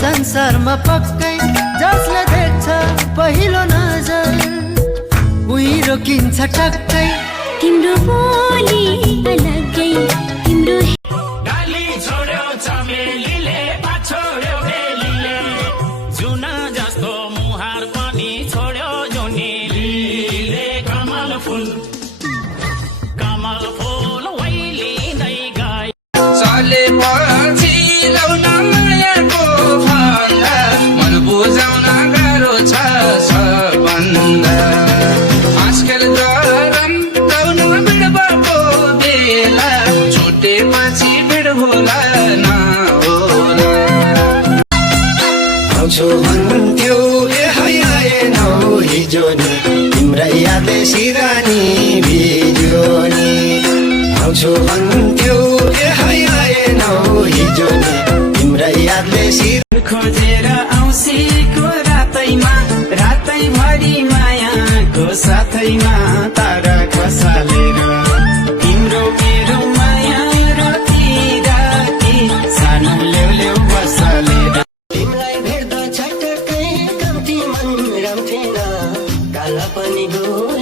संसारमा पक्कै जसले देख्छ पहिलो नजर उही रोकिन्छ टक्कै। तिम्रो बोली अलग्गै तिम्रो डाली छोड्यो चमेलीले पाछोड्यो बेलीले जुना जस्तो मुहार पनि छोड्यो जुनेलीले कमल फुल वैलिँदै गए चलेपछि लाउन मायाको फन्दा मन बुझाउन गाह्रो छ सबभन्दा आजकल गरम गाउन भिड भएको बेला छुटेपछि भिड होला नहोला। आउँछु भन्थ्यौ ए है आएनौ हिजो नि तिम्रै यादले सिरानी भिज्यो नि। आउँछु भन्थ्यौ ए है आएनौ हिजो नि तिम्रै यादले सिर खोजेर औँसीको रातैभरि मायाको साथैमा तारा खसालेर तिम्रो मेरो माया राति राति सानो ल्याउ बसालेर तिमीलाई भेट्दा छटक्कै कम्ती मन रम्थेन काला पनि गो